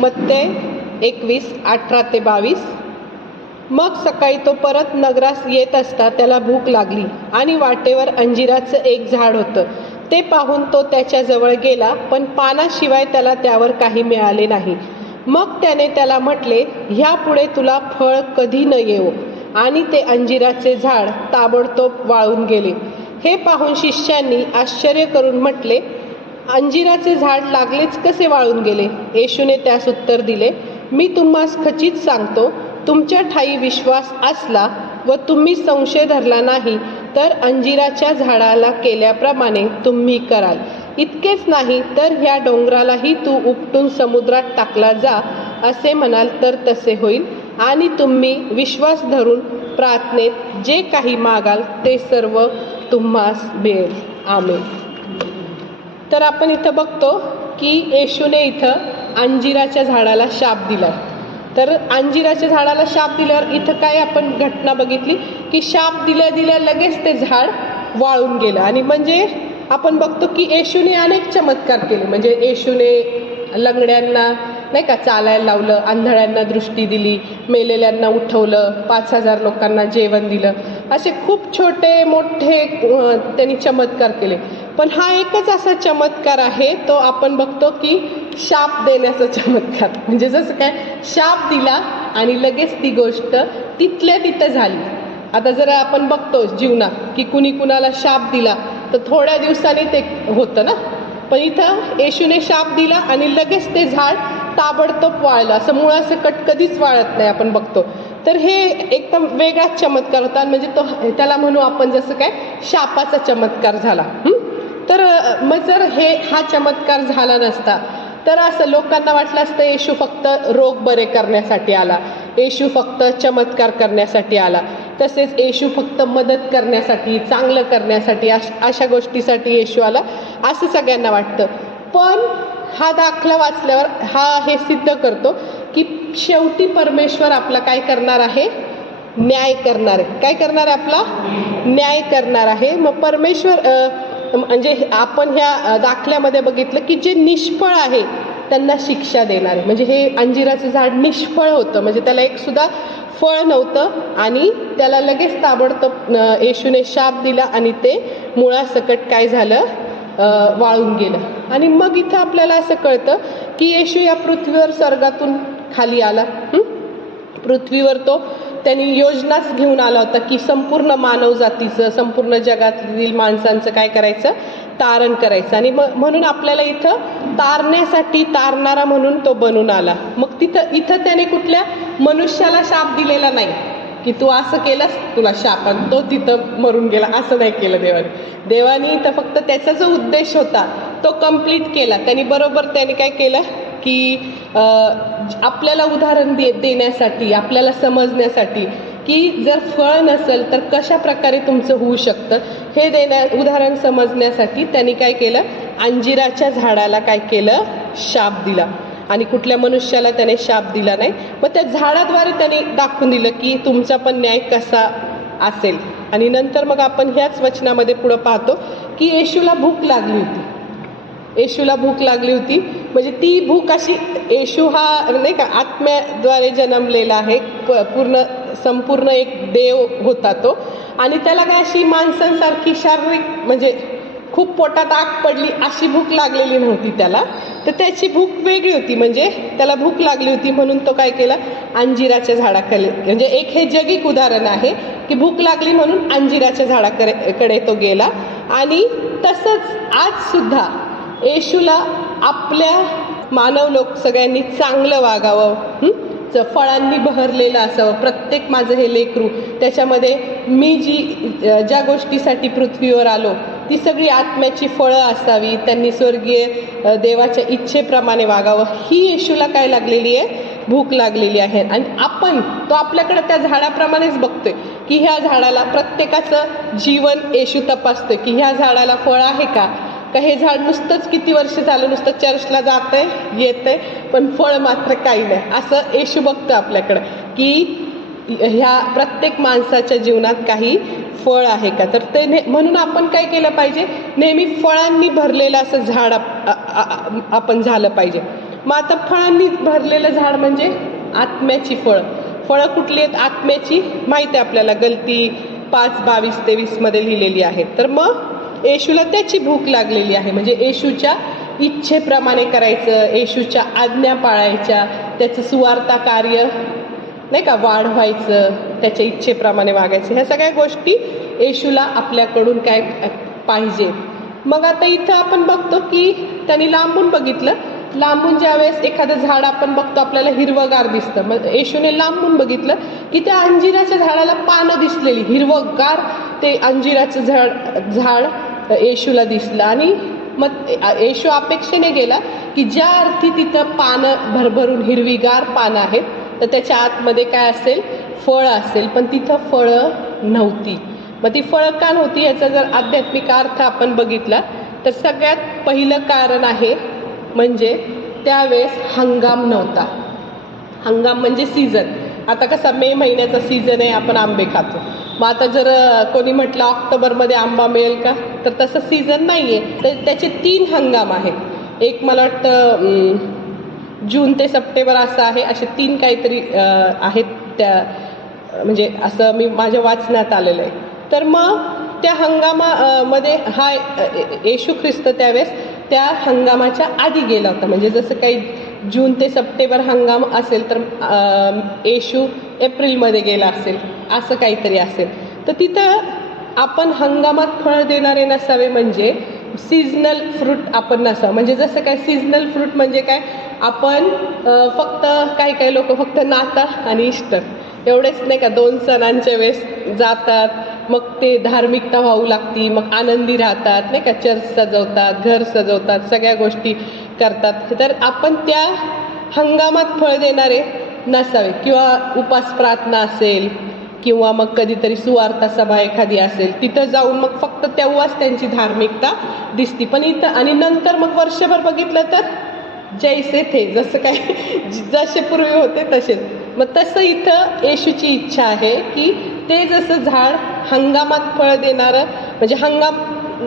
मत्ते 21:18-22. मग सकाळी तो परत नगरास येत असता त्याला भूक लागली आणि वाटेवर अंजिराचं एक झाड होतं. ते पाहून तो त्याच्याजवळ गेला, पण पानाशिवाय त्याला त्यावर काही मिळाले नाही. मग त्याने त्याला म्हटले, ह्यापुढे तुला फळ कधी न येवो. आणि ते अंजिराचे झाड ताबडतोब वाळून गेले. हे पाहून शिष्यांनी आश्चर्य करून म्हटले, अंजिराचे झाड लागलेच कसे वाळून गेले? येशूने त्यास उत्तर दिले, मी तुम्हास खचित सांगतो, तुमच्या ठायी विश्वास असला व तुम्ही संशय धरला नाही तर अंजिराच्या झाडाला केल्याप्रमाणे तुम्ही कराल. इतकेच नाही तर ह्या डोंगरालाही तू उपटून समुद्रात टाकला जा असे म्हणाल तर तसे होईल. आणि तुम्ही विश्वास धरून प्रार्थनेत जे काही मागाल ते सर्व तुम्हास मिळेल. आमेन. तर आपण इथं बघतो की येशूने इथं अंजिराच्या झाडाला शाप दिला. तर अंजिराच्या झाडाला शाप दिल्यावर इथं काय आपण घटना बघितली की शाप दिल्या लगेच ते झाड वाळून गेलं. आणि म्हणजे आपण बघतो की येशूने अनेक चमत्कार केले. म्हणजे येशूने लंगड्यांना नाही का चालायला लावलं, आंधळ्यांना दृष्टी दिली, मेलेल्यांना उठवलं, 5,000 लोकांना जेवण दिलं. असे खूप छोटे मोठे त्यांनी चमत्कार केले. पण हा एकच असा चमत्कार आहे, तो आपण बघतो की शाप देण्याचा चमत्कार. म्हणजे जसं काय शाप दिला आणि लगेच ती गोष्ट तिथल्या तिथं झाली. आता जर आपण बघतो जीवनात की कुणी कुणाला शाप दिला तर थोड्या दिवसांनी ते होतं ना. पण इथं येशूने शाप दिला आणि लगेच ते झाड ताबडतोब वाळलं. असं मुळासकट कधीच वाळत नाही आपण बघतो. तर हे एकदम वेगळाच चमत्कार होता. म्हणजे तो त्याला म्हणू आपण जसं काय शापाचा चमत्कार झाला. तर मग जर हा चमत्कार झाला नसता तर असं लोकांना वाटलं असतं येशू फक्त रोग बरे करण्यासाठी आला, येशू फक्त चमत्कार करण्यासाठी आला, तसेच येशू फक्त मदत करण्यासाठी, चांगलं करण्यासाठी, अशा गोष्टीसाठी येशू आला असं सगळ्यांना वाटतं. पण हा दाखला वाचल्यावर हे सिद्ध करतो की शेवटी परमेश्वर आपला काय करणार आहे? न्याय करणार आहे. काय करणार आहे? आपला न्याय करणार आहे. मग परमेश्वर म्हणजे आपण ह्या दाखल्यामध्ये बघितलं की जे निष्फळ आहे त्यांना शिक्षा देणार आहे. म्हणजे हे अंजिराचं झाड निष्फळ होतं, म्हणजे त्याला एक सुद्धा फळ नव्हतं आणि त्याला लगेच ताबडतोब येशूने शाप दिला आणि ते मुळासकट काय झालं? वाळून गेलं. आणि मग इथं आपल्याला असं कळतं की येशू या पृथ्वीवर स्वर्गातून खाली आला. पृथ्वीवर तो त्यांनी योजनाच घेऊन आला होता की संपूर्ण मानव जातीचं, संपूर्ण जगातील माणसांचं काय करायचं? तारण करायचं. आणि म्हणून आपल्याला इथं तारण्यासाठी तारणारा म्हणून तो बनून आला. मग इथं त्याने कुठल्या मनुष्याला शाप दिलेला नाही की तू असं केलंस तुला शाप, आणि तो तिथं मरून गेला, असं नाही केलं देवाने इथं फक्त त्याचा जो उद्देश होता तो कंप्लीट केला. त्याने काय केलं की आपल्याला उदाहरण देण्यासाठी, आपल्याला समजण्यासाठी की जर फळ नसेल तर कशा प्रकारे तुमचं होऊ शकतं हे उदाहरण समजण्यासाठी त्यांनी काय केलं? अंजिराच्या झाडाला काय केलं? शाप दिला. आणि कुठल्या मनुष्याला त्याने शाप दिला नाही. मग त्या झाडाद्वारे त्याने दाखवून दिलं की तुमचा पण न्याय कसा असेल. आणि नंतर मग आपण ह्याच वचनामध्ये पुढं पाहतो की येशूला भूक लागली होती. येशूला भूक लागली होती म्हणजे ती भूक अशी, येशू हा नाही का आत्म्याद्वारे जन्मलेला आहे, संपूर्ण एक देव होता तो. आणि त्याला काय अशी माणसांसारखी शारीरिक म्हणजे खूप पोटात आग पडली अशी भूक लागलेली नव्हती त्याला. तर त्याची भूक वेगळी होती. म्हणजे त्याला भूक लागली होती म्हणून तो काय केला? अंजिराच्या झाडाखाली. म्हणजे एक हे जगिक उदाहरण आहे की भूक लागली म्हणून अंजिराच्या झाडाकडे तो गेला. आणि तसंच आज सुद्धा येशूला आपल्या मानव लोक सगळ्यांनी चांगलं वागावं, फळांनी बहरलेलं असावं. प्रत्येक माझं हे लेकरू त्याच्यामध्ये मी ज्या गोष्टीसाठी पृथ्वीवर आलो ती सगळी आत्म्याची फळं असावी, त्यांनी स्वर्गीय देवाच्या इच्छेप्रमाणे वागावं, ही येशूला काय लागलेली आहे? भूक लागलेली आहे. आणि आपण तो आपल्याकडे त्या झाडाप्रमाणेच बघतोय की ह्या झाडाला प्रत्येकाचं जीवन येशू तपासतोय की ह्या झाडाला फळ आहे का हे झाड नुसतंच किती वर्ष झालं नुसतं चर्चला जातंय येतंय पण फळ मात्र काही नाही, असं येशू बघतो आपल्याकडं की ह्या प्रत्येक माणसाच्या जीवनात काही फळ आहे का. तर ते म्हणून आपण काय केलं पाहिजे? नेहमी फळांनी भरलेलं असं झाड आपण झालं पाहिजे. मग आता फळांनी भरलेलं झाड म्हणजे आत्म्याची फळं. फळं कुठली आहेत आत्म्याची माहिती आहे आपल्याला, गलती 5:22-23 मध्ये लिहिलेली आहे. तर मग येशूला त्याची भूक लागलेली आहे, म्हणजे येशूच्या इच्छेप्रमाणे करायचं, येशूच्या आज्ञा पाळायच्या, त्याचं सुवार्ता कार्य नाही का वाढवायचं, त्याच्या इच्छेप्रमाणे वागायचं. ह्या सगळ्या गोष्टी येशूला आपल्याकडून काय पाहिजे. मग आता इथं आपण बघतो की त्यांनी लांबून बघितलं. लांबून ज्यावेळेस एखादं झाड आपण बघतो आपल्याला हिरवगार दिसतं. मग येशूने लांबून बघितलं की त्या अंजिराच्या झाडाला पानं दिसलेली, हिरवगार ते अंजिराचं झाड येशूला दिसलं. आणि मग येशू अपेक्षेने गेला की ज्या अर्थी तिथं पानं भरभरून हिरवीगार पानं आहेत तर त्याच्या आतमध्ये काय असेल, फळ असेल. पण तिथं फळं नव्हती. मग ती फळं का नव्हती याचा जर आध्यात्मिक अर्थ आपण बघितला तर सगळ्यात पहिलं कारण आहे म्हणजे त्यावेळेस हंगाम नव्हता. हंगाम म्हणजे सीझन. आता कसा मे महिन्याचा सीझन आहे, आपण आंबे खातो. मग आता जर कोणी म्हटलं ऑक्टोबरमध्ये आंबा मिळेल का, तर तसं सीझन नाही आहे. तर त्याचे 3 हंगाम आहेत. एक मला वाटतं जून ते सप्टेंबर असं आहे, असे 3 काहीतरी आहेत त्या, म्हणजे असं मी माझ्या वाचण्यात आलेलं आहे. तर मग त्या हंगामामध्ये हा येशू ख्रिस्त त्यावेळेस त्या हंगामाच्या आधी गेला होता. म्हणजे जसं काही जून ते सप्टेंबर हंगाम असेल तर येशू एप्रिलमध्ये गेला असेल, असं काहीतरी असेल. तर तिथं आपण हंगामात फळ देणारे नसावे, म्हणजे सीझनल फ्रूट आपण नसावं. म्हणजे जसं काय सीझनल फ्रूट म्हणजे काय, आपण फक्त काही लोक फक्त नाताळ आणि ईस्टर एवढेच नाही का 2 सणांच्या वेळेस जातात, मग ते धार्मिकता व्हावू लागती, मग आनंदी राहतात नाही का, चर्च सजवतात, घर सजवतात, सगळ्या गोष्टी करतात. तर आपण त्या हंगामात फळ देणारे नसावे. किंवा उपास प्रार्थना असेल किंवा मग कधीतरी सुवार्ता सभा एखादी असेल, तिथं जाऊन मग फक्त तेव्हाच त्यांची धार्मिकता दिसती. पण इथं आणि नंतर मग वर्षभर बघितलं तर जैसे थे, जसं काय जसे पूर्वी होते तसेच. मग तसं इथं येशूची इच्छा आहे की ते जसं झाड हंगामात फळ देणारं, म्हणजे हंगाम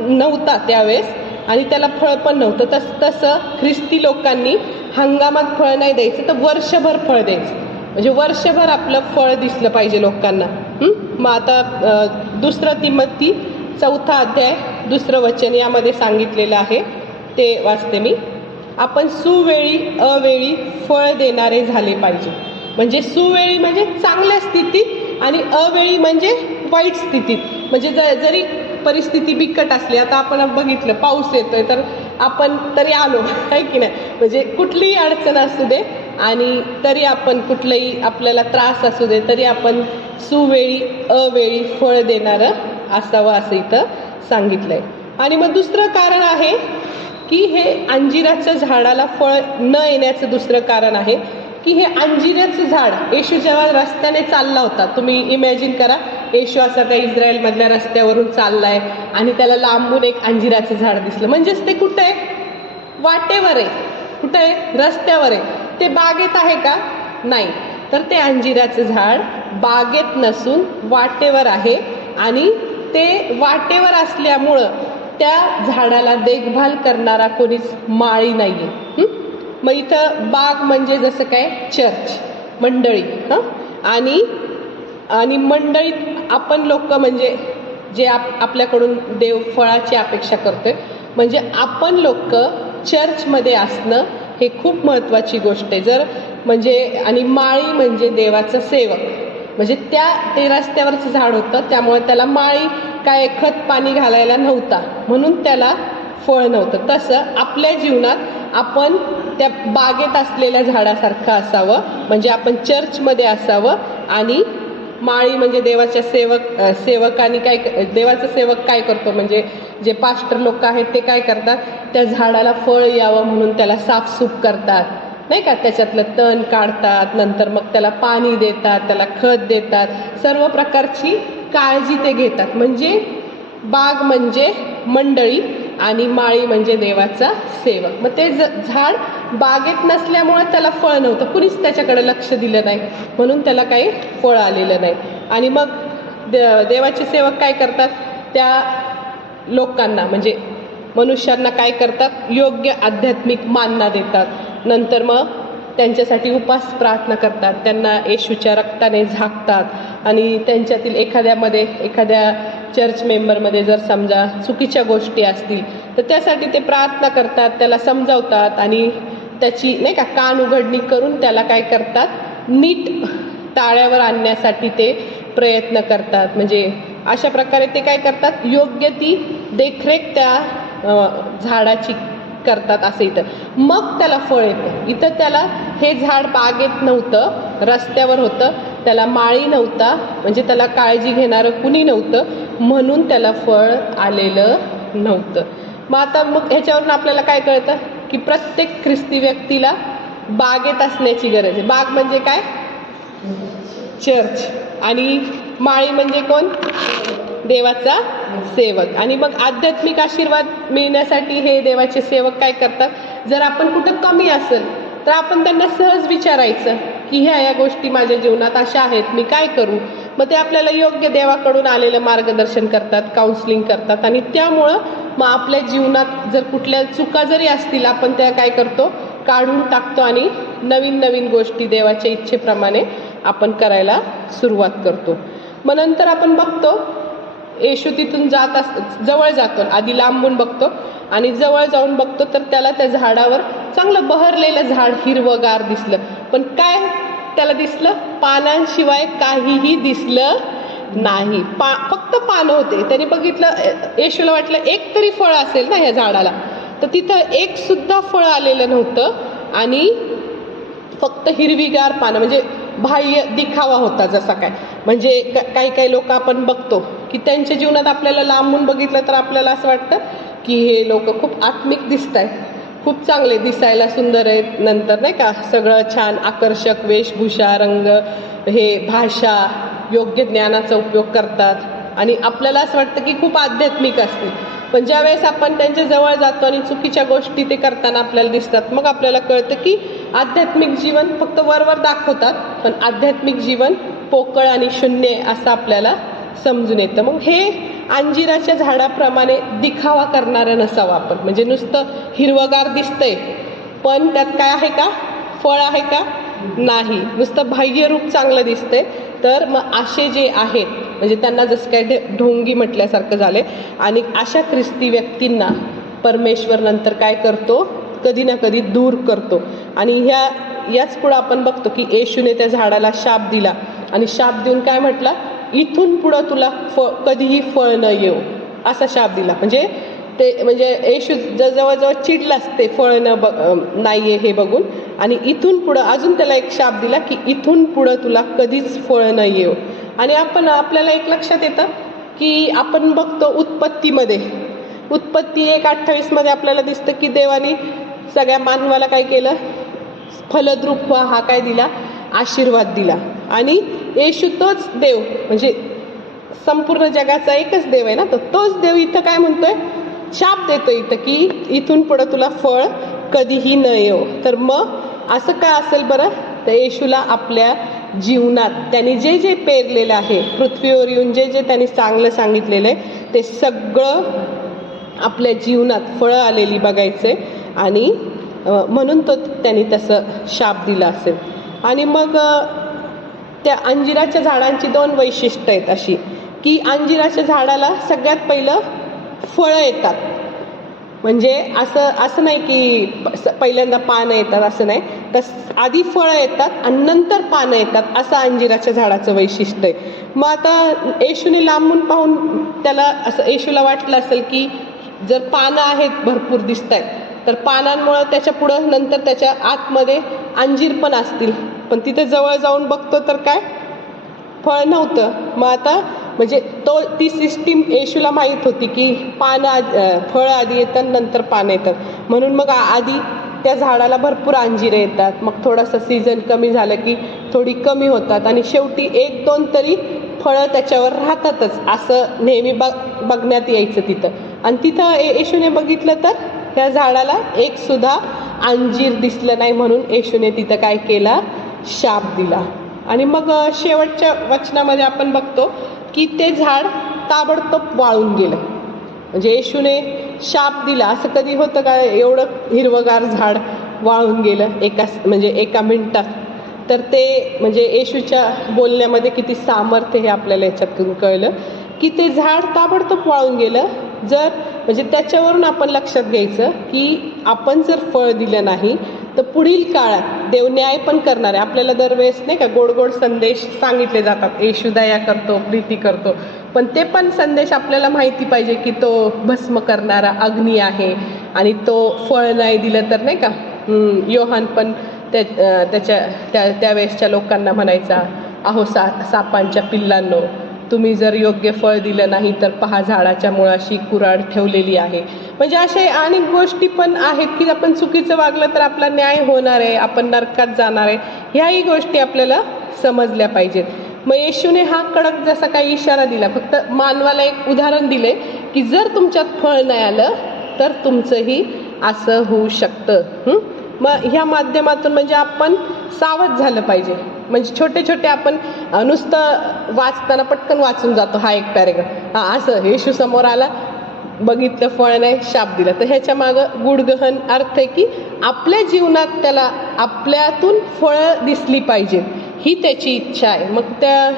नव्हता त्यावेळेस आणि त्याला फळ पण नव्हतं, तसं ख्रिस्ती लोकांनी हंगामात फळ नाही द्यायचं, तर वर्षभर फळ द्यायचं. म्हणजे वर्षभर आपलं फळ दिसलं पाहिजे लोकांना. मग आता 2 तिमोथी 4 अध्याय 2 वचन यामध्ये सांगितलेलं आहे, ते वाचते मी. आपण सुवेळी अवेळी फळ देणारे झाले पाहिजे. म्हणजे सुवेळी म्हणजे चांगल्या स्थितीत आणि अवेळी म्हणजे वाईट स्थितीत. म्हणजे जरी परिस्थिती बिकट असली, आता आपण बघितलं पाऊस येतोय तर आपण तरी आलो आहे की नाही, म्हणजे कुठलीही अडचण असू दे आणि तरी आपण कुठलाही आपल्याला त्रास असू दे तरी आपण सुवेळी अवेळी फळ देणारं असावं असं इथं सांगितलंय. आणि मग दुसरं कारण आहे की हे अंजिराचं झाडाला फळ न येण्याचं दुसरं कारण आहे की हे अंजिराचं झाड येशू जेव्हा रस्त्याने चालला होता, तुम्ही इमॅजिन करा येशू असा काही इस्रायलमधल्या रस्त्यावरून चाललाय आणि त्याला लांबून एक अंजिराचं झाड दिसलं. म्हणजेच ते कुठं आहे, वाटेवर आहे. कुठं आहे, रस्त्यावर आहे. ते बागेत आहे का, नाही. तर ते अंजिराचं झाड बागेत नसून वाटेवर आहे आणि ते वाटेवर असल्यामुळं त्या झाडाला देखभाल करणारा कोणीच माळी नाही आहे. मग इथं बाग म्हणजे जसं काय चर्च, मंडळी. आणि मंडळीत आपण लोक म्हणजे जे आपल्याकडून देव फळाची अपेक्षा करतोय, म्हणजे आपण लोक चर्चमध्ये असणं हे खूप महत्त्वाची गोष्ट आहे. जर म्हणजे आणि माळी म्हणजे देवाचं सेवक, म्हणजे ते रस्त्यावरचं झाड होतं त्यामुळे त्याला माळी काय खत पाणी घालायला नव्हता म्हणून त्याला फळ नव्हतं. तसं आपल्या जीवनात आपण त्या बागेत असलेल्या झाडासारखं असावं, म्हणजे आपण चर्चमध्ये असावं. आणि माळी म्हणजे देवाच्या सेवकांनी काय, देवाचा सेवक काय करतो, म्हणजे जे पास्टर लोक आहेत ते काय करतात, त्या झाडाला फळ यावं म्हणून त्याला साफसूफ करतात नाही का, त्याच्यातलं तण काढतात, नंतर मग त्याला पाणी देतात, त्याला खत देतात, सर्व प्रकारची काळजी ते घेतात. म्हणजे बाग म्हणजे मंडळी आणि माळी म्हणजे देवाचा सेवक. मग ते झाड बागेत नसल्यामुळे त्याला फळ नव्हतं, कुणीच त्याच्याकडे लक्ष दिलं नाही म्हणून त्याला काही फळ आलेलं नाही. आणि मग देवाचे सेवक काय करतात, त्या लोकांना म्हणजे मनुष्यांना काय करतात, योग्य आध्यात्मिक मानना देतात, नंतर मग त्यांच्यासाठी उपास प्रार्थना करतात, त्यांना येशूच्या रक्ताने झाकतात आणि त्यांच्यातील एखाद्या चर्च मेंबरमध्ये जर समजा चुकीच्या गोष्टी असतील तर त्यासाठी ते प्रार्थना करतात, त्याला समजावतात आणि त्याची नाही का कान उघडणी करून त्याला काय करतात, नीट ताळ्यावर आणण्यासाठी ते प्रयत्न करतात. म्हणजे अशा प्रकारे ते काय करतात, योग्य ती देखरेख त्या झाडाची करतात असं इथं. मग त्याला फळ येतं. इथं त्याला हे झाड बागेत नव्हतं, रस्त्यावर होतं, त्याला माळी नव्हता, म्हणजे त्याला काळजी घेणारं कुणी नव्हतं, म्हणून त्याला फळ आलेलं नव्हतं. मग ह्याच्यावरून आपल्याला काय कळतं की प्रत्येक ख्रिस्ती व्यक्तीला बागेत असण्याची गरज आहे. बाग म्हणजे काय, चर्च, आणि माळी म्हणजे कोण, देवाचा सेवक. आणि मग आध्यात्मिक आशीर्वाद मिळण्यासाठी हे देवाचे सेवक काय करतात, जर आपण कुठं कमी असेल तर आपण त्यांना सहज विचारायचं की ह्या गोष्टी माझ्या जीवनात अशा आहेत, मी काय करू. मग ते आपल्याला योग्य देवाकडून आलेलं मार्गदर्शन करतात, काउन्सिलिंग करतात, आणि त्यामुळं मग आपल्या जीवनात जर कुठल्या चुका जरी असतील आपण त्या काय करतो, काढून टाकतो आणि नवीन नवीन गोष्टी देवाच्या इच्छेप्रमाणे आपण करायला सुरुवात करतो. मग नंतर आपण बघतो येशू तिथून जवळ जातो, आधी लांबून बघतो आणि जवळ जाऊन बघतो तर त्याला त्या झाडावर चांगलं बहरलेलं झाड हिरवगार दिसलं. पण काय त्याला दिसलं, पानांशिवाय काहीही दिसलं नाही. फक्त पानं होते. त्याने बघितलं, येशूला वाटलं एक तरी फळ असेल ना ह्या झाडाला, तर तिथं एक सुद्धा फळ आलेलं नव्हतं आणि फक्त हिरवीगार पानं, म्हणजे बाह्य दिखावा होता जसा काय. म्हणजे काही लोक आपण बघतो की त्यांच्या जीवनात आपल्याला लांबून बघितलं तर आपल्याला असं वाटतं की हे लोक खूप आत्मिक दिसत आहेत, खूप चांगले दिसायला, सुंदर आहेत, नंतर नाही का सगळं छान आकर्षक वेशभूषा, रंग, हे भाषा, योग्य ज्ञानाचा उपयोग करतात आणि आपल्याला असं वाटतं की खूप आध्यात्मिक असतील. पण ज्यावेळेस आपण त्यांच्या जवळ जातो आणि चुकीच्या गोष्टी ते करताना आपल्याला दिसतात, मग आपल्याला कळतं की आध्यात्मिक जीवन फक्त वरवर दाखवतात, पण आध्यात्मिक जीवन पोकळ आणि शून्य असं आपल्याला समजून येतं. मग हे अंजिराच्या झाडाप्रमाणे दिखावा करणारं नसावं आपण. म्हणजे नुसतं हिरवगार दिसतंय पण त्यात काय आहे का, फळ आहे का, नाही, नुसतं बाह्य रूप चांगलं दिसतंय. तर मग असे जे आहेत, म्हणजे त्यांना जसं काय ढोंगी म्हटल्यासारखं झाले, आणि अशा ख्रिस्ती व्यक्तींना परमेश्वर नंतर काय करतो, कधी ना कधी दूर करतो. आणि याच पुढं आपण बघतो की येशूने त्या झाडाला शाप दिला आणि शाप देऊन काय म्हटलं, इथून पुढं तुला कधीही फळ न येऊ, असा शाप दिला. म्हणजे येशू जवळजवळ चिडलाच ते फळ नाहीये हे बघून, आणि इथून पुढं अजून त्याला एक शाप दिला की इथून पुढं तुला कधीच फळ न येऊ. आणि आपल्याला एक लक्षात येतं की आपण बघतो उत्पत्ती 1:28 आपल्याला दिसतं की देवाने सगळ्या मानवाला काय केलं, फलद्रूप व्हा हा काय दिला, आशीर्वाद दिला. आणि येशू तोच देव, म्हणजे संपूर्ण जगाचा एकच देव आहे ना, तर तोच देव इथं काय म्हणतोय, शाप देतोय इथं की इथून पुढं तुला फळ कधीही न येऊ. तर मग असं काय असेल बरं, तर येशूला आपल्या जीवनात त्यांनी जे जे पेरलेलं आहे, पृथ्वीवर येऊन जे त्यांनी चांगलं सांगितलेलं आहे ते सगळं आपल्या जीवनात फळं आलेली बघायचे, आणि म्हणून त्यांनी तसं शाप दिला असेल. आणि मग त्या अंजिराच्या झाडांची 2 वैशिष्ट्य आहेत अशी, की अंजिराच्या झाडाला सगळ्यात पहिलं फळं येतात. म्हणजे असं नाही की पहिल्यांदा पानं येतात, असं नाही, तर आधी फळं येतात आणि नंतर पानं येतात, असं अंजिराच्या झाडाचं वैशिष्ट्य आहे. मग आता येशूने लांबून पाहून त्याला असं, येशूला वाटलं असेल की जर पानं आहेत भरपूर दिसत आहेत तर पानांमुळं त्याच्या पुढं नंतर त्याच्या आतमध्ये अंजीर पण असतील, पण तिथे जवळ जाऊन बघतो तर काय, फळ नव्हतं. मग आता म्हणजे ती सिस्टीम येशूला माहीत होती की फळ आधी येतात नंतर पानं येतात, म्हणून मग आधी त्या झाडाला भरपूर अंजिरं येतात, मग थोडासा सीझन कमी झालं की थोडी कमी होतात, आणि शेवटी 1-2 तरी फळं त्याच्यावर राहतातच, असं नेहमी बघण्यात यायचं तिथं. आणि तिथं येशूने बघितलं तर त्या झाडाला एक सुद्धा अंजीर दिसलं नाही, म्हणून येशूने तिथं काय केला, शाप दिला. आणि मग शेवटच्या वचनामध्ये आपण बघतो की ते झाड ताबडतोब वाळून गेलं. म्हणजे येशूने शाप दिला, असं कधी होतं का, एवढं हिरवगार झाड वाळून गेलं म्हणजे एका मिनिटात. तर ते म्हणजे येशूच्या बोलण्यामध्ये किती सामर्थ्य हे आपल्याला याच्यातून कळलं की ते झाड ताबडतोब वाळून गेलं. जर म्हणजे त्याच्यावरून आपण लक्षात घ्यायचं की आपण जर फळ दिलं नाही तर पुढील काळात देव न्याय पण करणार आहे. आपल्याला दरवेळेस नाही का गोड गोड संदेश सांगितले जातात, येशू दया करतो, प्रीती करतो, पण ते पण संदेश आपल्याला माहिती पाहिजे की तो भस्म करणारा अग्नी आहे आणि तो फळ नाही दिलं तर नाही का योहान पण त्यावेळेसच्या लोकांना म्हणायचा, अहो सापांच्या पिल्लांनो, तुम्ही जर योग्य फळ दिलं नाही तर पहा झाडाच्या मुळाशी कुऱ्हाड ठेवलेली आहे. म्हणजे असे अनेक गोष्टी पण आहेत की आपण चुकीचं वागलं तर आपला न्याय होणार आहे, आपण नरकात जाणार आहे. ह्याही गोष्टी आपल्याला समजल्या पाहिजेत. मग येशूने हा कडक जसा काही इशारा दिला, फक्त मानवाला एक उदाहरण दिले की जर तुमच्यात फळ नाही आलं तर तुमचंही असं होऊ शकतं. मग ह्या माध्यमातून म्हणजे आपण सावध झालं पाहिजे. म्हणजे छोटे छोटे आपण नुसतं वाचताना पटकन वाचून जातो हा एक पॅरेग्राफ, असं येशू समोर आला, बघितलं फळ नाही, शाप दिला. तर ह्याच्या मागं गुढगहन अर्थ आहे की आपल्या जीवनात त्याला आपल्यातून फळं दिसली पाहिजेत, ही त्याची इच्छा आहे. मग त्या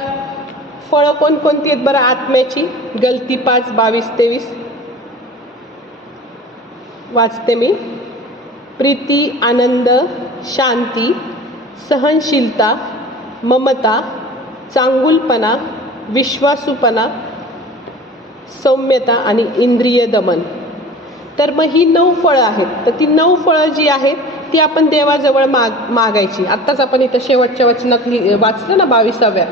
फळं कोणकोणती आहेत बरं? आत्म्याची. गलती 5:22-23 वाचते मी. प्रीती, आनंद, शांती, सहनशीलता, ममता, चांगुलपणा, विश्वासूपणा, सौम्यता आणि इंद्रिय दमन. तर मग ही 9 फळं आहेत. तर ती 9 फळं जी आहेत ती आपण देवाजवळ मागायची. आत्ताच आपण इथं शेवटच्या वचनात वाचलं ना 22व्या,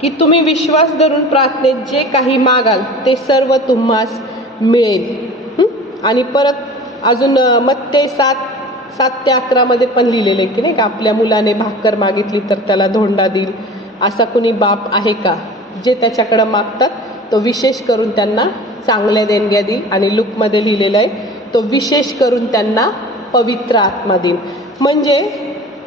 की तुम्ही विश्वास धरून प्रार्थनेत जे काही मागाल ते सर्व तुम्हास मिळेल. आणि परत अजून मत्ते 7:7-11 पण लिहिलेलं आहे की नाही का, आपल्या मुलाने भाकर मागितली तर त्याला धोंडा देईल. असा कुणी बाप आहे का जे त्याच्याकडं मागतात तो विशेष करून त्यांना चांगल्या देणग्या देईल. आणि लूकमध्ये लिहिलेलं आहे, तो विशेष करून त्यांना पवित्र आत्मा देईल. म्हणजे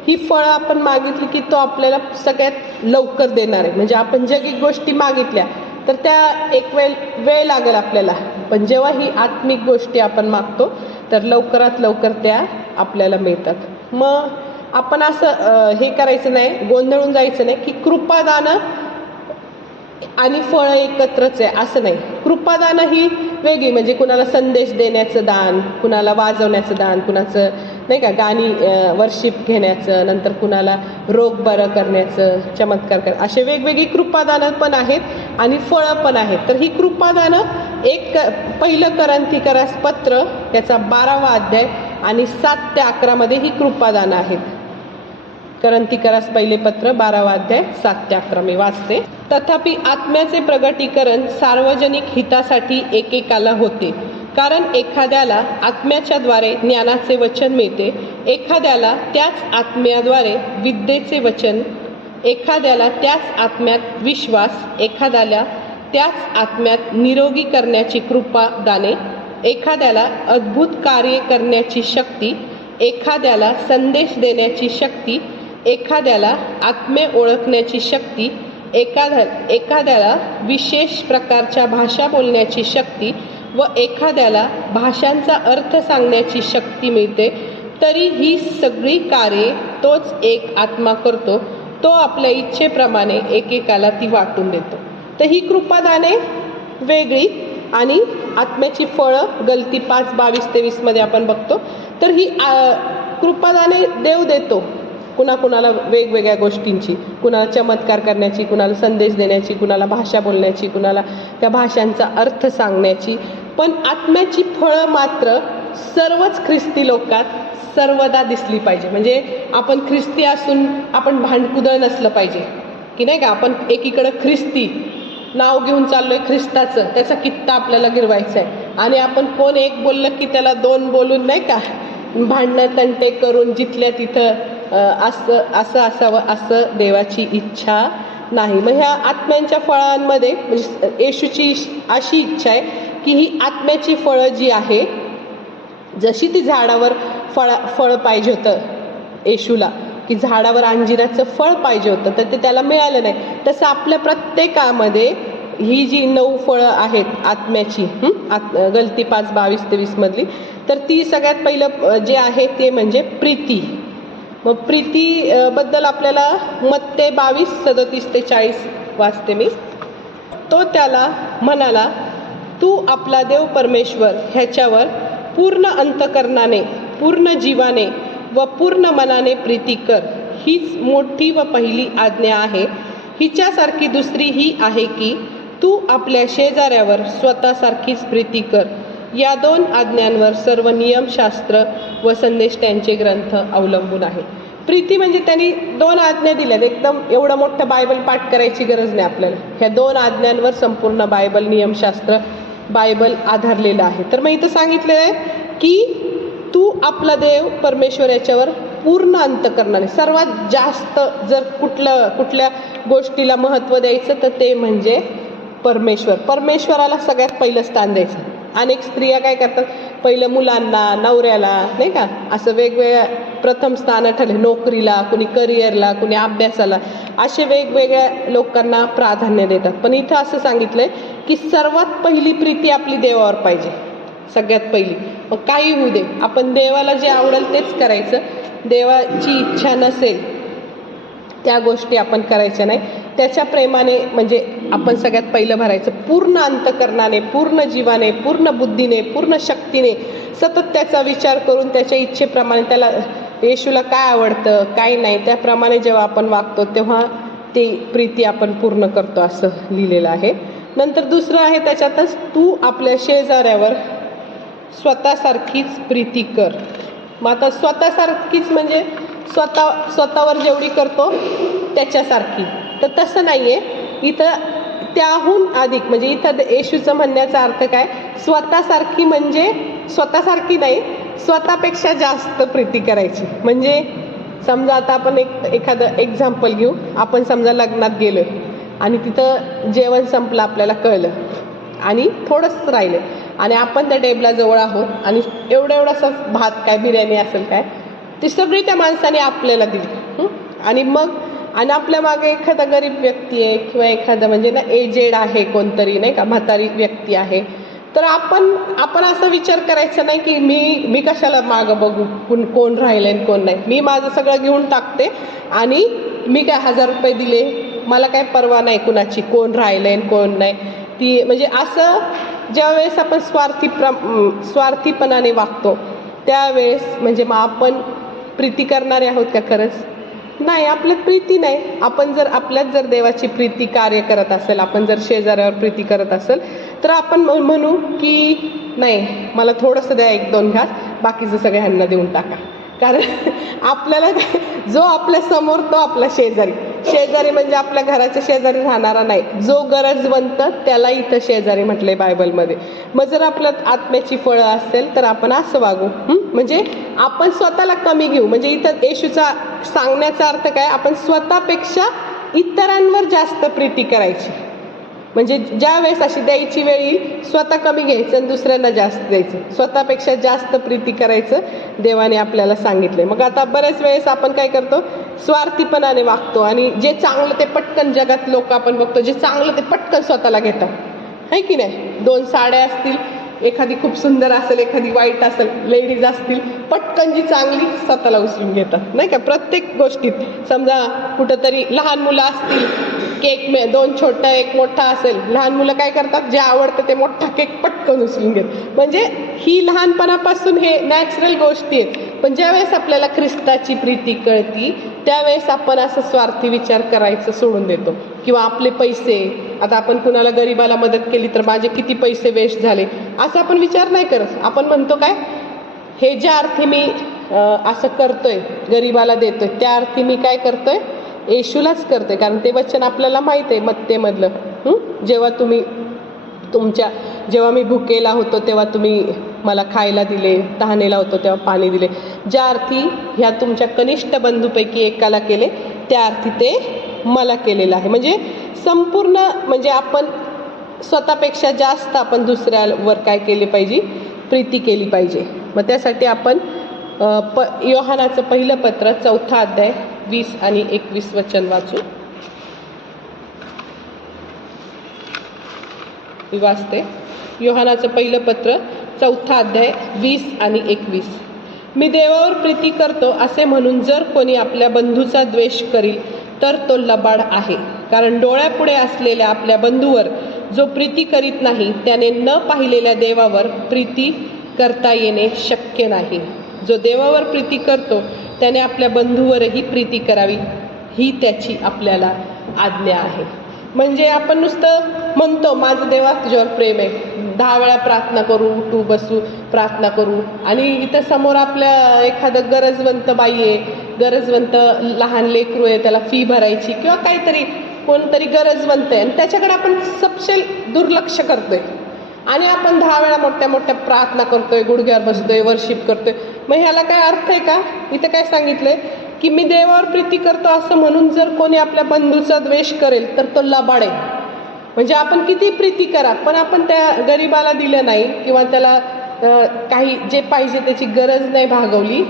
ही फळं आपण मागितली की तो आपल्याला सगळ्यात लवकर देणार आहे. म्हणजे आपण जगिक गोष्टी मागितल्या तर त्या एक वेळ लागेल आपल्याला, पण जेव्हा ही आत्मिक गोष्टी आपण मागतो तर लवकरात लवकर त्या आपल्याला मिळतात. मग आपण असं हे करायचं नाही, गोंधळून जायचं नाही की कृपादानं आणि फळं एकत्रच आहे असं नाही. कृपादानं ही वेगळी, म्हणजे कुणाला संदेश देण्याचं दान, कुणाला वाजवण्याचं दान, कुणाचं नाही का गाणी वर्शिप घेण्याचं, नंतर कुणाला रोग बरं करण्याचं, चमत्कार कर, असे वेगवेगळी कृपादानं पण आहेत आणि फळं पण आहेत. तर ही कृपादानं एक 1 कोरिन्थीकरास पत्र त्याचा 12वा अध्याय आणि 7-11 ही कृपादानं आहेत. कोरिन्थीकरास पहिले पत्र 12वा अध्याय 7-11 मी वाचते. तथापि आत्म्याचे प्रगटीकरण सार्वजनिक हितासाठी एकेकाला होते, कारण एखाद्याला आत्म्याच्याद्वारे ज्ञानाचे वचन मिळते, एखाद्याला त्याच आत्म्याद्वारे विद्येचे वचन, एखाद्याला त्याच आत्म्यात विश्वास, एखाद्याला त्याच आत्म्यात निरोगी करण्याची कृपा दाने, एखाद्याला अद्भुत कार्य करण्याची शक्ती, एखाद्याला संदेश देण्याची शक्ती, एखाद्याला आत्मे ओळखण्याची शक्ती, एखाद्याला विशेष प्रकारच्या भाषा बोलण्याची शक्ती व एखाद्याला भाषांचा अर्थ सांगण्याची शक्ती मिळते. तरी ही सगळी कार्ये तोच एक आत्मा करतो, तो आपल्या इच्छेप्रमाणे एकेकाला ती वाटून देतो. तर ही कृपादाने वेगळी आणि आत्म्याची फळं गलती 5:22-23 आपण बघतो. तर ही कृपादाने देव देतो कुणाला वेगवेगळ्या गोष्टींची, कुणाला चमत्कार करण्याची, कुणाला संदेश देण्याची, कुणाला भाषा बोलण्याची, कुणाला त्या भाषांचा अर्थ सांगण्याची. पण आत्म्याची फळं मात्र सर्वच ख्रिस्ती लोकात सर्वदा दिसली पाहिजे. म्हणजे आपण ख्रिस्ती असून आपण भांडकुदळ नसलं पाहिजे की नाही का. आपण एकीकडं ख्रिस्ती नाव घेऊन चाललोय ख्रिस्ताचं, त्याचा कित्ता आपल्याला गिरवायचा आहे, आणि आपण कोण एक बोललं की त्याला 2 बोलून नाही का भांडणं तंटे करून जिथल्या तिथं असं असावं असं देवाची इच्छा नाही. मग ह्या आत्म्यांच्या फळांमध्ये म्हणजे येशूची अशी इच्छा आहे की ही आत्म्याची फळं जी आहे, जशी ती झाडावर फळ पाहिजे होतं येशूला, की झाडावर अंजिराचं फळ पाहिजे होतं तर ते त्याला मिळालं नाही, तसं आपल्या प्रत्येकामध्ये ही जी 9 फळं आहेत आत्म्याची, गलती 5:22-23 मधली, तर ती सगळ्यात पहिलं जे आहे ते म्हणजे प्रीती. मग प्रीती बद्दल आपल्याला मत्ते 22:37-40 वाचते मी. तो त्याला म्हणाला, तू आपला देव परमेश्वर ह्याच्यावर पूर्ण अंतकरणाने, पूर्ण जीवाने व पूर्ण मनाने प्रीती कर. हीच मोठी व पहिली आज्ञा आहे. हिच्यासारखी दुसरी ही आहे की तू आपल्या शेजाऱ्यावर स्वतःसारखीच प्रीती कर. या 2 आज्ञांवर सर्व नियमशास्त्र व संदेश त्यांचे ग्रंथ अवलंबून आहे. प्रीती म्हणजे त्यांनी 2 आज्ञा दिल्यात. एकदम एवढं मोठं बायबल पाठ करायची गरज नाही आपल्याला. ह्या 2 आज्ञांवर संपूर्ण बायबल, नियमशास्त्र बायबल आधारलेलं आहे. तर मग इथं सांगितलेलं आहे की तू आपला देव परमेश्वर याच्यावर पूर्ण अंतकरणाने, सर्वात जास्त जर कुठल्या गोष्टीला महत्त्व द्यायचं तर ते म्हणजे परमेश्वर. परमेश्वराला सगळ्यात पहिलं स्थान द्यायचं. अनेक स्त्रिया काय करतात, पहिलं मुलांना, नवऱ्याला, नाही का, असं वेगवेगळ्या प्रथम स्थानं ठरले. नोकरीला, कुणी करिअरला, कुणी अभ्यासाला, असे वेगवेगळ्या लोकांना प्राधान्य देतात. पण इथं असं सांगितलंय की सर्वात पहिली प्रीती आपली देवावर पाहिजे, सगळ्यात पहिली. मग काही होऊ दे, आपण देवाला जे आवडेल तेच करायचं. देवाची इच्छा नसेल त्या गोष्टी आपण करायच्या नाही. त्याच्या प्रेमाने म्हणजे आपण सगळ्यात पहिलं भरायचं. पूर्ण अंतकरणाने, पूर्ण जीवाने, पूर्ण बुद्धीने, पूर्ण शक्तीने सतत त्याचा विचार करून त्याच्या इच्छेप्रमाणे, त्याला येशूला काय आवडतं काय नाही त्याप्रमाणे जेव्हा आपण वागतो तेव्हा ती प्रीती आपण पूर्ण करतो असं लिहिलेलं आहे. नंतर दुसरं आहे त्याच्यातच, तू आपल्या शेजाऱ्यावर स्वतःसारखीच प्रीती कर. मग आता स्वतःसारखीच म्हणजे स्वतःवर जेवढी करतो त्याच्यासारखी, तर तसं नाही आहे इथं. त्याहून अधिक म्हणजे इथं येशूचं म्हणण्याचा अर्थ काय, स्वतःसारखी म्हणजे स्वतःसारखी नाही, स्वतःपेक्षा जास्त प्रीती करायची. म्हणजे समजा आता आपण एखादं एक्झाम्पल घेऊ. आपण समजा लग्नात गेलो आणि तिथं जेवण संपलं, आपल्याला कळलं आणि थोडंच राहिलं आणि आपण त्या टेबलाजवळ आहोत आणि एवढासा भात काय, बिर्याणी असेल काय, ती सगळी त्या माणसाने आपल्याला दिली. आणि आपल्या मागे एखादा गरीब व्यक्ती आहे किंवा एखादा म्हणजे ना एजेड आहे कोणतरी, नाही का, म्हातारी व्यक्ती आहे. तर आपण असा विचार करायचा नाही की मी कशाला मागं बघू कोण राहिलंय आणि कोण नाही. मी माझं सगळं घेऊन टाकते आणि मी काय 1000 रुपये दिले, मला काय परवा नाही कुणाची, कोण राहिलंय आणि कोण नाही. ती म्हणजे असं ज्यावेळेस आपण स्वार्थीपणाने वागतो त्यावेळेस म्हणजे मग आपण प्रीती करणारे आहोत का खरंच? नाही, आपल्यात प्रीती नाही. आपण जर आपल्यात जर देवाची प्रीती कार्य करत असेल, आपण जर शेजाऱ्यावर प्रीती करत असेल, तर आपण म्हणू की नाही, मला थोडंसं द्या 1-2 घास, बाकीचं सगळं ह्यांना देऊन टाका. कारण आपल्याला जो आपल्या समोर तो आपला शेजारी म्हणजे आपल्या घराच्या शेजारी राहणारा नाही, जो गरजवंत त्याला इथं शेजारी म्हटलंय बायबलमध्ये. मग जर आपल्यात आत्म्याची फळं असेल तर आपण असं वागू. म्हणजे आपण स्वतःला कमी घेऊ. म्हणजे इथं येशूचा सांगण्याचा अर्थ काय, आपण स्वतःपेक्षा इतरांवर जास्त प्रीती करायची. म्हणजे ज्या वेळेस अशी द्यायची वेळ येईल, स्वतः कमी घ्यायचं आणि दुसऱ्यांना जास्त द्यायचं, स्वतःपेक्षा जास्त प्रीती करायचं देवाने आपल्याला सांगितलंय. मग आता बऱ्याच वेळेस आपण काय करतो, स्वार्थीपणाने वागतो आणि जे चांगलं ते पटकन, जगात लोक आपण बघतो जे चांगलं ते पटकन स्वतःला घेतात, है की नाही. 2 साड्या असतील, एखादी खूप सुंदर असेल, एखादी वाईट असेल, लेडीज असतील, पटकन जी चांगली स्वतःला उचलून घेतात, नाही का. प्रत्येक गोष्टीत समजा कुठंतरी लहान मुलं असतील, केक 2 छोटा 1 मोठा असेल, लहान मुलं काय करतात, जे आवडतं ते मोठा केक पटकन उचलून घेतात. म्हणजे ही लहानपणापासून हे नॅचरल गोष्टी आहेत. पण ज्यावेळेस आपल्याला ख्रिस्ताची प्रीती कळती त्यावेळेस आपण असं स्वार्थी विचार करायचं सोडून देतो. किंवा आपले पैसे, आता आपण कुणाला गरीबाला मदत केली तर माझे किती पैसे वेस्ट झाले असं आपण विचार नाही करत. आपण म्हणतो काय, हे ज्या अर्थी मी असं करतोय, गरीबाला देतोय, त्या अर्थी मी काय करतोय, येशूलाच करतोय. कारण ते वचन आपल्याला माहीत आहे मत्तेमधलं, जेव्हा मी भुकेला होतो तेव्हा तुम्ही मला खायला दिले, तहानेला होतो तेव्हा पाणी दिले. ज्या अर्थी ह्या तुमच्या कनिष्ठ बंधूपैकी एकाला केले त्या अर्थी ते मला केलेलं आहे. म्हणजे संपूर्ण म्हणजे आपण स्वतःपेक्षा जास्त आपण दुसऱ्यावर काय केले पाहिजे, प्रीती केली पाहिजे. मग त्यासाठी आपण योहानाचं पहिलं पत्र 4 अध्याय 20 आणि 21 वचन वाचू. मी वाचते. योहानाचं पहिलं पत्र 4 अध्याय 20 आणि 21. मी देवावर प्रीती करतो असे म्हणून जर कोणी आपल्या बंधूचा द्वेष करील तर तो लबाड आहे. कारण डोळ्यापुढे असलेल्या आपल्या बंधूवर जो प्रीती करीत नाही त्याने न पाहिलेल्या देवावर प्रीती करता येणे शक्य नाही. जो देवावर प्रीती करतो त्याने आपल्या बंधूवरही प्रीती करावी, ही त्याची आपल्याला आज्ञा आहे. म्हणजे आपण नुसतं म्हणतो माझं देवा तुझ्यावर प्रेम आहे, 10 वेळा प्रार्थना करू, उठू बसू प्रार्थना करू, आणि इथं समोर आपल्या एखादं गरजवंत बाई आहे, गरजवंत लहान लेकरू आहे, त्याला फी भरायची किंवा काहीतरी कोणतरी गरजवंत आहे आणि त्याच्याकडे आपण सपशेल दुर्लक्ष करतोय आणि आपण 10 वेळा मोठ्या मोठ्या प्रार्थना करतोय, गुडघ्यावर बसतोय, वर्शिप करतोय. मग ह्याला काय अर्थ आहे का? इथं काय सांगितलंय की मी देवावर प्रीती करतो असं म्हणून जर कोणी आपल्या बंधूचा द्वेष करेल तर तो लबाड आहे. म्हणजे आपण किती प्रीती करा पण आपण त्या गरीबाला दिलं नाही किंवा त्याला काही जे पाहिजे त्याची गरज नाही भागवली,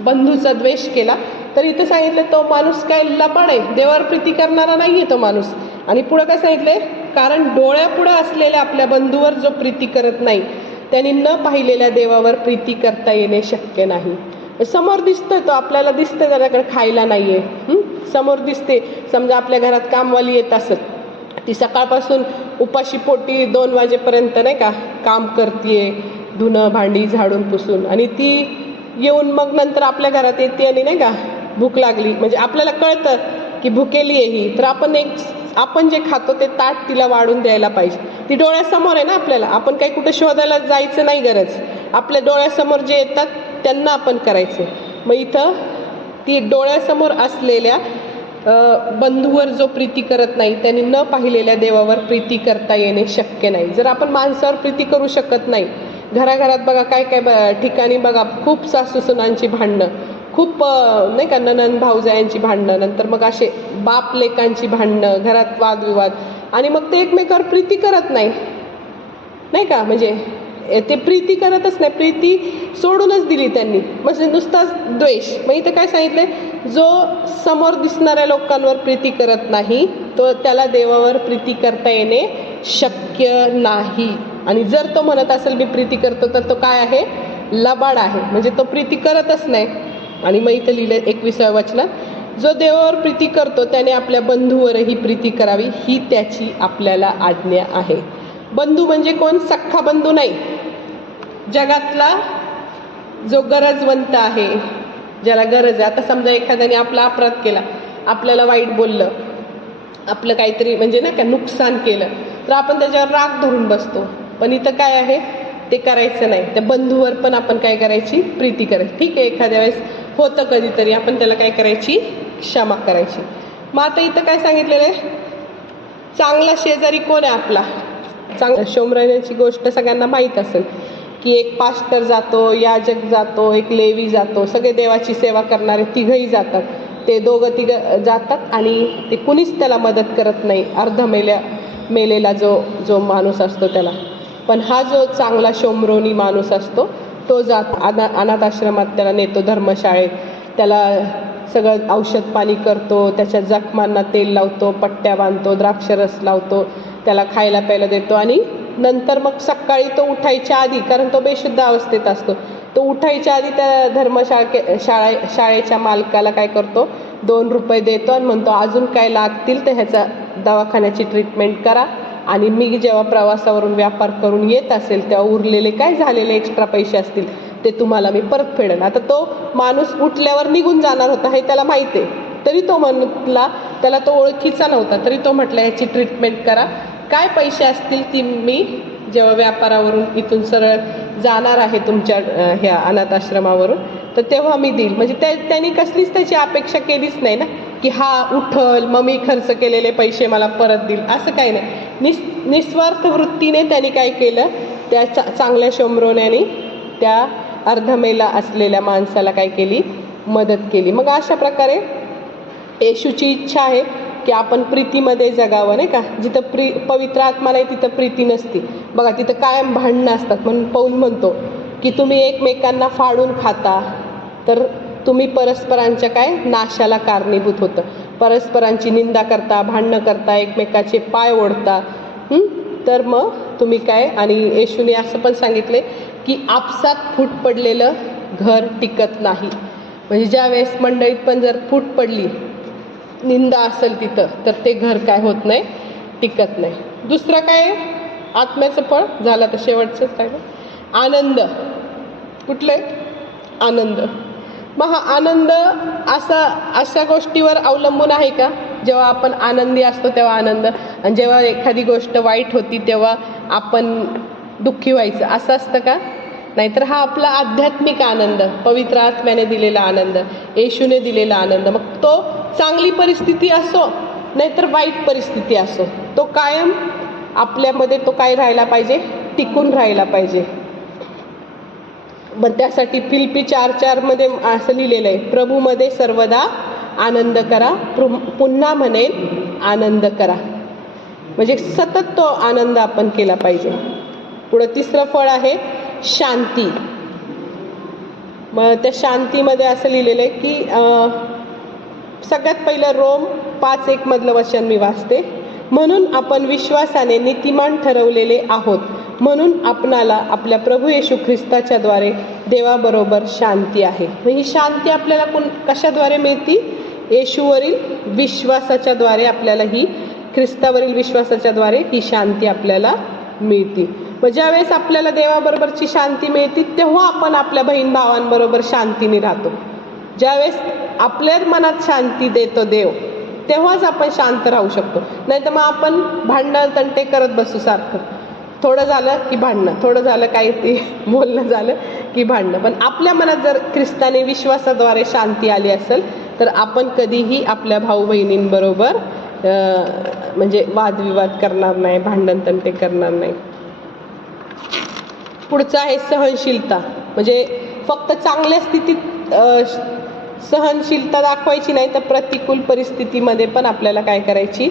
बंधूचा द्वेष केला, तर इथं सांगितलं तो माणूस काय लबाड आहे, देवावर प्रीती करणारा नाही आहे तो माणूस. आणि पुढं काय सांगितलंय? कारण डोळ्यापुढं असलेल्या आपल्या बंधूवर जो प्रीती करत नाही त्यांनी न पाहिलेल्या देवावर प्रीती करता येणे शक्य नाही. समोर दिसतोय तो, आपल्याला दिसतंय त्याच्याकडे खायला नाहीये, समोर दिसते. समजा आपल्या घरात कामवाली येत असत, ती सकाळपासून उपाशी पोटी 2 वाजेपर्यंत नाही का काम करतीये, धुणं भांडी झाडून पुसून, आणि ती येऊन मग नंतर आपल्या घरात येते आणि नाही का भूक लागली, म्हणजे आपल्याला कळतं की भुकेली आहे ही, तर आपण जे खातो ते ताट तिला वाढून द्यायला पाहिजे. ती डोळ्यासमोर आहे ना आपल्याला, आपण काही कुठे शोधायला जायचं नाही गरज, आपल्या डोळ्यासमोर जे येतात त्यांना आपण करायचं. मग इथं ती डोळ्यासमोर असलेल्या बंधूवर जो प्रीती करत नाही त्यांनी न पाहिलेल्या देवावर प्रीती करता येणे शक्य नाही. जर आपण माणसावर प्रीती करू शकत नाही, घराघरात बघा काय काय ठिकाणी बघा खूप सासू सुनांची भांडणं, खूप नाही का नणंद भाऊजायांची भांडणं, नंतर मग असे बाप लेकांची भांडणं, घरात वादविवाद, आणि मग ते एकमेकावर प्रीती करत नाही का, म्हणजे ते प्रीती करतच नाही, प्रीती सोडूनच दिली त्यांनी, म्हणजे नुसताच द्वेष. मग इथं काय सांगितलंय? जो समोर दिसणाऱ्या लोकांवर प्रीती करत नाही तो त्याला देवावर प्रीती करता येणे शक्य नाही. आणि जर तो म्हणत असेल मी प्रीती करतो तर तो काय आहे? लबाड आहे, म्हणजे तो प्रीती करतच नाही. आणि मग इथं लिहिलं 21व्या वचनात, जो देवावर प्रीती करतो त्याने आपल्या बंधूवरही प्रीती करावी, ही त्याची आपल्याला आज्ञा आहे. बंधू म्हणजे कोण? सख्खा बंधू नाही, जगातला जो गरजवंत आहे, ज्याला गरज आहे. आता समजा एखाद्याने आपला अपराध केला, आपल्याला वाईट बोललं, आपलं काहीतरी म्हणजे नाही का नुकसान केलं, तर आपण त्याच्यावर राग धरून बसतो. पण इथं काय आहे? ते करायचं नाही. त्या बंधूवर पण आपण काय करायची? प्रीती करायची. ठीक आहे, एखाद्या वेळेस होतं कधीतरी, आपण त्याला काय करायची? क्षमा करायची. मग आता इथं काय सांगितलेलं आहे? चांगला शेजारी कोण आहे आपला? शोमराण्याची गोष्ट सगळ्यांना माहीत असेल की एक पास्टर जातो, याजक जातो, एक लेवी जातो, सगळे देवाची सेवा करणारे तिघही जातात. ते दोघं तिघं जातात आणि ते कुणीच त्याला मदत करत नाही, अर्ध मेलेला जो माणूस असतो त्याला. पण हा जो चांगला शोमरोनी माणूस असतो तो अनाथ आश्रमात त्याला नेतो, धर्मशाळेत त्याला सगळं औषध पाणी करतो, त्याच्या जखमांना तेल लावतो, पट्ट्या बांधतो, द्राक्षरस लावतो, त्याला खायला प्यायला देतो. आणि नंतर मग सकाळी तो उठायच्या आधी, कारण तो बेशुद्ध अवस्थेत असतो, तो उठायच्या आधी त्या शाळेच्या मालकाला काय करतो? 2 रुपये देतो आणि म्हणतो अजून काय लागतील तर ह्याचा दवाखान्याची ट्रीटमेंट करा, आणि मी जेव्हा प्रवासावरून व्यापार करून येत असेल तेव्हा उरलेले काय झालेले एक्स्ट्रा पैसे असतील ते तुम्हाला मी परत फेडेन. आता तो माणूस उठल्यावर निघून जाणार होता हे त्याला माहिती आहे, तरी तो म्हटला, त्याला तो ओळखीचा नव्हता, तरी तो म्हटला याची ट्रीटमेंट करा, काय पैसे असतील ती मी जेव्हा व्यापारावरून इथून सरळ जाणार आहे तुमच्या ह्या अनाथ आश्रमावरून तर तेव्हा मी देईल. म्हणजे त्यांनी कसलीच त्याची अपेक्षा केलीच नाही ना की हा उठल मग मी खर्च केलेले पैसे मला परत देईल, असं काही नाही. निस्वार्थ वृत्तीने त्यांनी काय केलं? त्या चांगल्या शोमरोन्याने त्या अर्धमेला असलेल्या माणसाला काय केली? मदत केली. मग अशा प्रकारे येशूची इच्छा आहे की आपण प्रीतीमध्ये जगावं, नाही का. जिथं पवित्र आत्मा नाही तिथं प्रीती नसते. बघा तिथं कायम भांडणं असतात. म्हणून पौल म्हणतो की तुम्ही एकमेकांना फाडून खाता तर तुम्ही परस्परांच्या काय नाशाला कारणीभूत होतं. परस्परांची निंदा करता, भांडणं करता, एकमेकाचे पाय ओढता, तर मग तुम्ही काय. आणि येशूने असं पण सांगितले की आपसात फूट पडलेलं घर टिकत नाही. म्हणजे ज्या वेळेस मंडळीत पण जर फूट पडली, निंदा असेल तिथं, तर ते घर काय होत नाही, टिकत नाही. दुसरं काय आत्म्याचं फळ झालं तर शेवटचंच काय, आनंद. कुठलं आहे? आनंद. मग हा आनंद अशा गोष्टीवर अवलंबून आहे का? जेव्हा आपण आनंदी असतो तेव्हा आनंद, आणि जेव्हा एखादी गोष्ट वाईट होती तेव्हा आपण दुःखी व्हायचं असं असतं का? नाहीतर हा आपला आध्यात्मिक आनंद, पवित्र आत्म्याने दिलेला आनंद, येशूने दिलेला आनंद. मग तो चांगली परिस्थिती असो नाहीतर वाईट परिस्थिती असो, तो कायम आपल्यामध्ये तो काय राहायला पाहिजे, टिकून राहायला पाहिजे. मग त्यासाठी फिलिप्पी 4:4 मध्ये असं लिहिलेलं आहे, प्रभूमध्ये सर्वदा आनंद करा, पुन्हा म्हणेन आनंद करा. म्हणजे सतत तो आनंद आपण केला पाहिजे. पुढं तिसरं फळ आहे शांती. मग त्या शांतीमध्ये असं लिहिलेलं आहे की सगळ्यात पहिलं रोम 5:1 मधलं वचन मी वाचते, म्हणून आपण विश्वासाने नीतिमान ठरवलेले आहोत, म्हणून आपणाला आपल्या प्रभू येशू ख्रिस्ताच्या द्वारे देवाबरोबर शांती आहे. ही शांती आपल्याला कशाद्वारे मिळती? येशूवरील विश्वासाच्या द्वारे आपल्याला ही, ख्रिस्तावरील विश्वासाच्या द्वारे ही शांती आपल्याला मिळते. मग ज्यावेळेस आपल्याला देवाबरोबरची शांती मिळते तेव्हा आपण आपल्या बहीण भावांबरोबर शांतीने राहतो. ज्यावेळेस आपल्या मनात शांती देतो देव, तेव्हाच आपण शांत राहू शकतो. नाही तर मग आपण भांडण तंटे करत बसू सारखं. थोडं झालं की भांडणं, थोडं झालं काही ते बोलणं झालं की भांडणं. पण आपल्या मनात जर ख्रिस्ताने विश्वासाद्वारे शांती आली असेल तर आपण कधीही आपल्या भाऊ बहिणींबरोबर म्हणजे वादविवाद करणार नाही, भांडण तंटे करणार नाही. पुढचं आहे सहनशीलता. म्हणजे फक्त चांगल्या स्थितीत सहनशीलता दाखवायची नाही, तर प्रतिकूल परिस्थितीमध्ये पण आपल्याला काय करायची,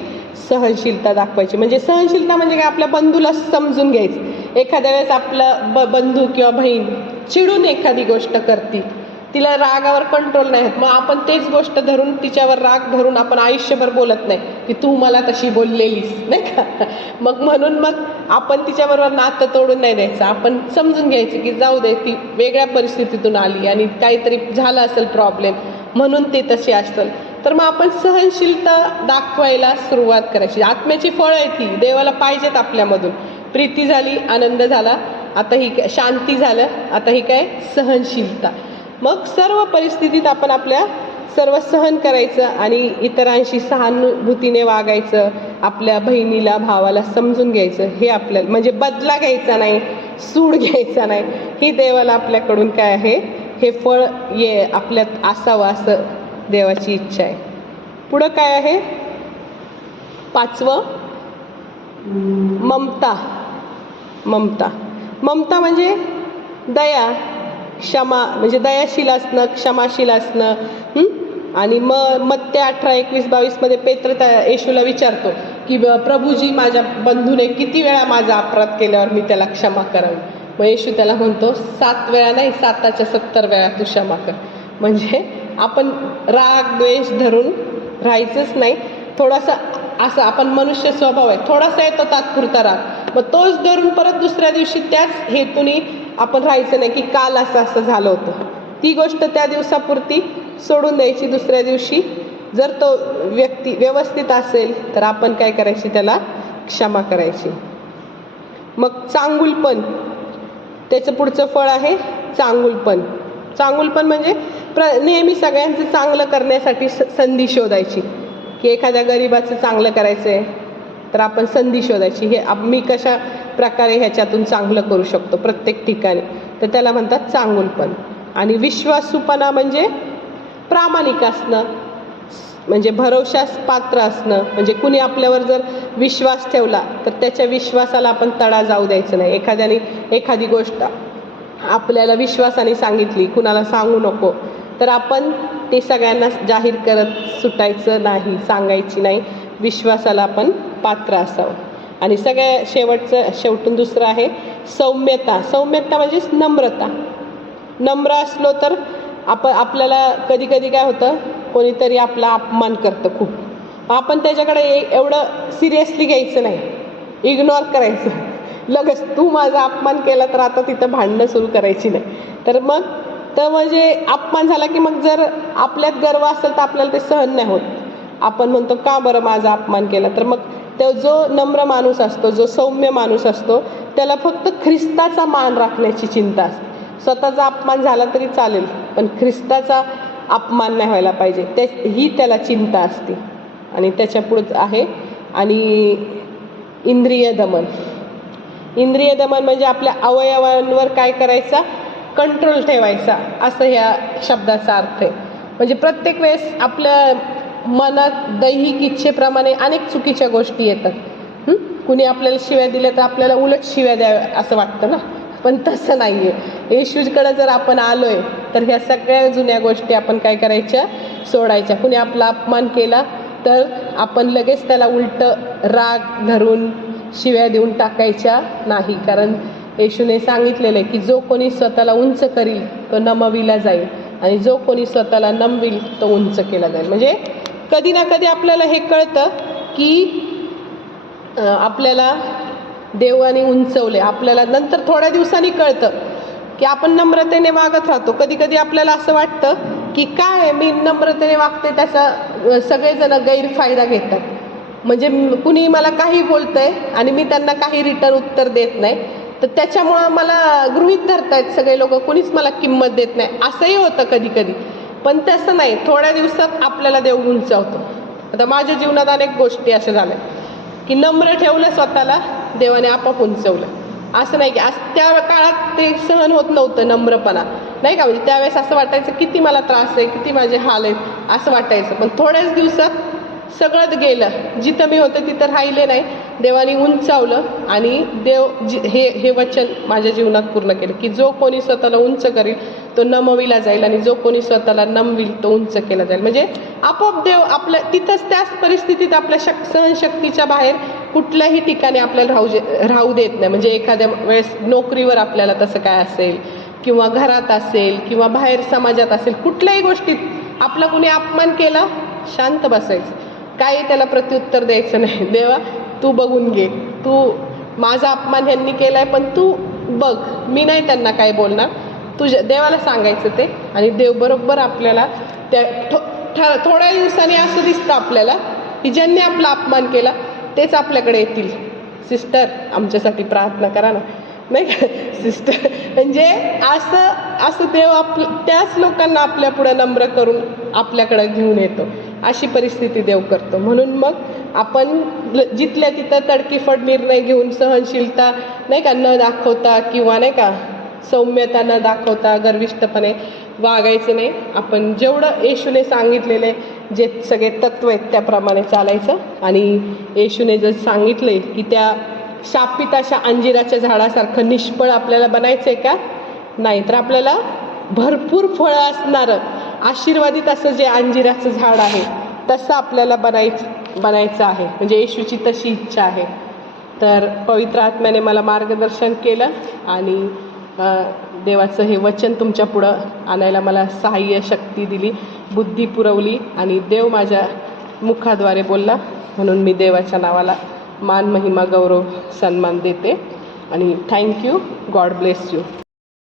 सहनशीलता दाखवायची. म्हणजे सहनशीलता म्हणजे काय, आपल्या बंधूला समजून घ्यायचं. एखाद्या वेळेस आपलं बंधू किंवा बहीण चिडून एखादी गोष्ट करते, तिला रागावर कंट्रोल नाही होत, मग आपण तेच गोष्ट धरून, तिच्यावर राग धरून आपण आयुष्यभर बोलत नाही की तू मला तशी बोललेलीस, नाही का. म्हणून आपण तिच्याबरोबर नातं तोडून नाही द्यायचं. आपण समजून घ्यायचं की जाऊ दे, ती वेगळ्या परिस्थितीतून आली आणि काहीतरी झालं असेल प्रॉब्लेम म्हणून ते तसे असेल. तर मग आपण सहनशीलता दाखवायला सुरुवात करायची. आत्म्याची फळं आहे ती, देवाला पाहिजेत आपल्यामधून. प्रीती झाली, आनंद झाला, आता ही शांती झालं, आता ही काय, सहनशीलता. मग सर्व परिस्थितीत आपण आपल्या सर्व सहन करायचं आणि इतरांशी सहानुभूतीने वागायचं, आपल्या बहिणीला भावाला समजून घ्यायचं. हे आपल्याला म्हणजे बदला घ्यायचा नाही, सूड घ्यायचा नाही. ही देवाला आपल्याकडून काय आहे, हे फळ आपल्यात असावं असं देवाची इच्छा आहे. पुढं काय आहे, 5वं ममता. ममता म्हणजे दया, क्षमा, म्हणजे दयाशील असणं, क्षमाशील असणं. आणि मत्ते 18:21-22 मध्ये पेत्र येशूला विचारतो की प्रभूजी, माझ्या बंधूने किती वेळा माझा अपराध केल्यावर मी त्याला क्षमा करावी. मग येशू त्याला म्हणतो 7 वेळा नाही, 7च्या 70 वेळा तू क्षमा कर. म्हणजे आपण राग द्वेष धरून राहायचंच नाही. थोडासा असं आपण मनुष्य स्वभाव आहे, थोडासा येतो तात्पुरता राग, मग तोच धरून परत दुसऱ्या दिवशी त्याच हेतूने आपण राहायचं नाही की काल असं झालं होतं. ती गोष्ट त्या दिवसापुरती सोडून द्यायची. दुसऱ्या दिवशी जर तो व्यक्ती व्यवस्थित असेल तर आपण काय करायची, त्याला क्षमा करायची. मग चांगुलपण, त्याचं पुढचं फळ आहे चांगुलपण. चांगुलपण म्हणजे नेहमी सगळ्यांचं चांगलं करण्यासाठी संधी शोधायची. की एखाद्या गरिबाचं चांगलं करायचं आहे तर आपण संधी शोधायची, हे मी कशा प्रकारे ह्याच्यातून चांगलं करू शकतो प्रत्येक ठिकाणी, तर त्याला म्हणतात चांगुलपण. आणि विश्वासूपणा म्हणजे प्रामाणिक असणं, म्हणजे भरवशास पात्र असणं. म्हणजे कुणी आपल्यावर जर विश्वास ठेवला तर त्याच्या विश्वासाला आपण तडा जाऊ द्यायचं नाही. एखाद्याने एखादी गोष्ट आपल्याला विश्वासाने सांगितली, कुणाला सांगू नको, तर आपण ते सगळ्यांना जाहीर करत सुटायचं नाही, सांगायची नाही. विश्वासाला आपण पात्र असावं. आणि शेवटून दुसरं आहे सौम्यता. सौम्यता म्हणजे नम्रता. नम्र असलो तर आपल्याला कधी कधी काय होतं, कोणीतरी आपला अपमान करतं खूप, आपण त्याच्याकडे एवढं सिरियसली घ्यायचं नाही, इग्नोर करायचं. लगेच तू माझा अपमान केला तर आता तिथं भांडणं सुरू करायची नाही. तर मग तर म्हणजे अपमान झाला की मग जर आपल्यात गर्व असेल तर आपल्याला ते सहन नाही होत. आपण म्हणतो का बरं माझा अपमान केला. तर मग तो जो नम्र माणूस असतो, जो सौम्य माणूस असतो, त्याला फक्त ख्रिस्ताचा मान राखण्याची चिंता असते. स्वतःचा अपमान झाला तरी चालेल, पण ख्रिस्ताचा अपमान नाही व्हायला पाहिजे, ही त्याला चिंता असते. आणि त्याच्या पुढंच आहे आणि इंद्रिय दमन. इंद्रिय दमन म्हणजे आपल्या अवयवांवर काय करायचा, कंट्रोल ठेवायचा, असं ह्या शब्दाचा अर्थ आहे. म्हणजे प्रत्येक वेळेस आपल्या मनात दैहिक इच्छेप्रमाणे अनेक चुकीच्या गोष्टी येतात. कुणी आपल्याला शिव्या दिल्या तर आपल्याला उलट शिव्या द्याव्या असं वाटतं ना, पण तसं नाही आहे. येशूकडे जर आपण आलोय तर ह्या सगळ्या जुन्या गोष्टी आपण काय करायच्या, सोडायच्या. कुणी आपला अपमान केला तर आपण लगेच त्याला उलटं राग धरून शिव्या देऊन टाकायच्या नाही. कारण येशूने सांगितलेलं आहे की जो कोणी स्वतःला उंच करील तो नमविला जाईल आणि जो कोणी स्वतःला नमविल तो उंच केला जाईल. म्हणजे कधी ना कधी आपल्याला हे कळतं की आपल्याला देवाने उंचवले. आपल्याला नंतर थोड्या दिवसांनी कळतं की आपण नम्रतेने वागत राहतो. कधी कधी आपल्याला असं वाटतं की काय मी नम्रतेने वागते त्याचा सगळेजण गैरफायदा घेतात. म्हणजे कुणी मला काही बोलतंय आणि मी त्यांना काही रिटर्न उत्तर देत नाही, तर त्याच्यामुळं मला गृहीत धरतायत सगळे लोक, कुणीच मला किंमत देत नाही, असंही होतं कधी कधी. पण तसं नाही, थोड्या दिवसात आपल्याला देव उंचावतो. आता माझ्या जीवनात अनेक गोष्टी अशा झाल्या की नम्र ठेवलं स्वतःला, देवाने आपोआप उंचवलं. असं नाही की त्या काळात ते सहन होत नव्हतं नम्रपणा, नाही का. म्हणजे त्यावेळेस असं वाटायचं किती मला त्रास आहे, किती माझे हाल आहेत असं वाटायचं. पण थोड्याच दिवसात सगळंच गेलं, जिथं मी होते तिथं राहिले नाही, देवाने उंचावलं. आणि देव हे वचन माझ्या जीवनात पूर्ण केलं की जो कोणी स्वतःला उंच करील तो नमविला जाईल आणि जो कोणी स्वतःला नमविल तो उंच केला जाईल. म्हणजे आपोआप देव आपल्या तिथंच त्याच परिस्थितीत आपल्या सहनशक्तीच्या बाहेर कुठल्याही ठिकाणी आपल्याला राहू देत नाही. म्हणजे एखाद्या वेळेस नोकरीवर आपल्याला तसं काय असेल किंवा घरात असेल किंवा बाहेर समाजात असेल, कुठल्याही गोष्टीत आपला कुणी अपमान केला, शांत बसायचं, काही त्याला प्रत्युत्तर द्यायचं नाही. देवा तू बघून घे, तू माझा अपमान ह्यांनी केलाय पण तू बघ, मी नाही त्यांना काय बोलणार. तुझ्या देवाला सांगायचं ते, आणि देव बरोबर आपल्याला त्या थोड्या दिवसांनी असं दिसतं आपल्याला की ज्यांनी आपला अपमान केला तेच आपल्याकडे येतील. सिस्टर आमच्यासाठी प्रार्थना करा ना, नाही का सिस्टर. म्हणजे असं देव त्याच लोकांना आपल्या पुढे नम्र करून आपल्याकडे घेऊन येतो. अशी परिस्थिती देव करतो. म्हणून मग आपण जिथल्या तिथं तडकीफड निर्णय घेऊन सहनशीलता नाही का न दाखवता किंवा नाही का सौम्यता न दाखवता गर्विष्ठपणे वागायचं नाही. आपण जेवढं येशूने सांगितलेले जे सगळे तत्व आहेत त्याप्रमाणे चालायचं. आणि येशूने जर सांगितले की त्या शापित अशा अंजिराच्या झाडासारखं निष्फळ आपल्याला बनायचं आहे का, नाही तर आपल्याला भरपूर फळं असणारं आशीर्वादित असं जे अंजिराचं झाड आहे तसं आपल्याला बनायचं आहे. म्हणजे येशूची तशी इच्छा आहे. तर पवित्र आत्म्याने मला मार्गदर्शन केलं आणि देवाचं हे वचन तुमच्या पुढं आणायला मला सहाय्य शक्ती दिली, बुद्धी पुरवली आणि देव माझ्या मुखाद्वारे बोलला. म्हणून मी देवाच्या नावाला मान महिमा गौरव सन्मान देते आणि थँक्यू. God bless you.